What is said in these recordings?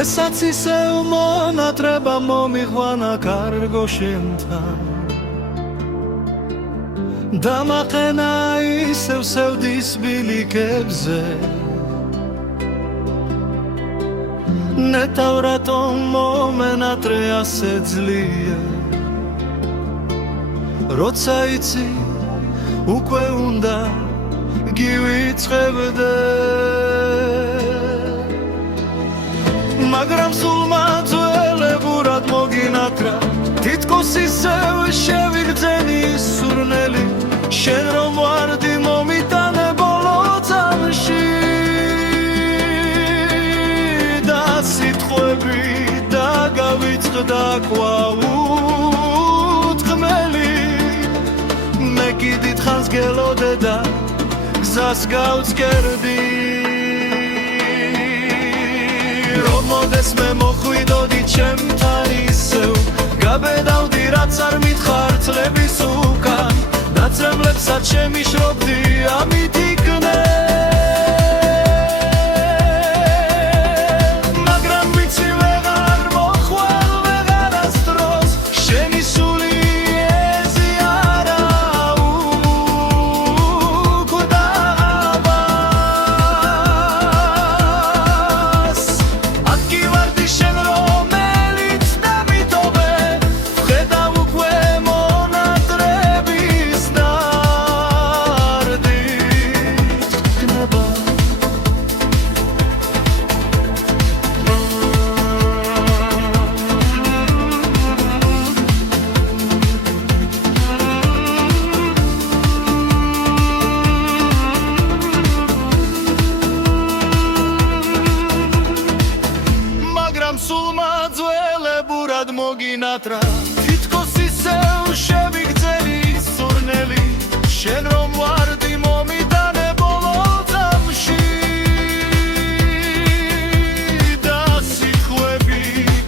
დღესაც ისევ მონატრება მომიყვანა კარგო შენთან დამაყენა ისევ სევდის ბილიკებზე ნეტავ რატომ მომენატრე ასე ძლია როცა იცი უკვე უნდა გივიწყებდე მაგრამ სულ მაძველებურად მოგინათრა თითქოს ისევ შევიგრძენი სურნელი შენ რომ ვარდი მომიტანე ბოლო წამში და სიტყვები დაგავიწყდა ყვაუტყმელი მე კი დიდხანს გელოდე და გზას გავწკერდი რომ მოდეს მე მოხვიდოდი ჩემთან ისევ გაბედავდი რაც არ მითხარ წლების უკან დაწემლებსაც შემიშრობდი ამით იქნე მაგრამ ვიცი ვეღარ მოხვალ ვეღარასდროს შენი სული ეზიარა უკდავას აქ კი ვარდი შენ რომელიც დამიტოვე ვხედავ უკვე მონატრების ნარდით გნება მაგრამ სულ მაძველებურად მოგინათრა თითქოს ისევ შევიგრძენი სურნელი შენ რომ ვარდი მომიტანე ბოლო წამში და სიტყვები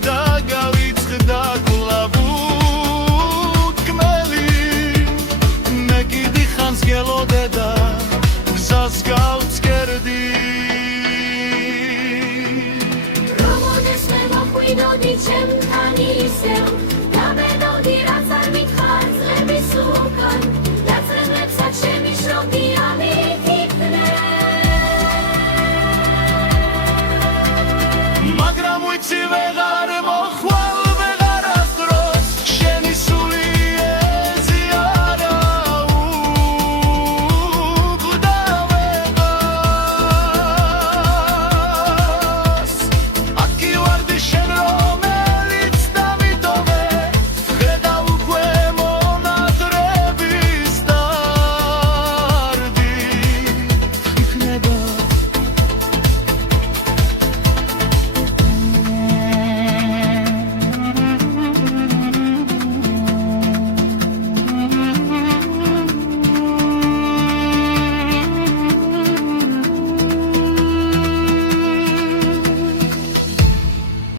დაგავიწყდა კვლავ უთქმელი მე კი დიდხანს გელოდე და გზას გავწკერდი რომ მოდეს მე მოხვიდოდი ჩემთან ისევ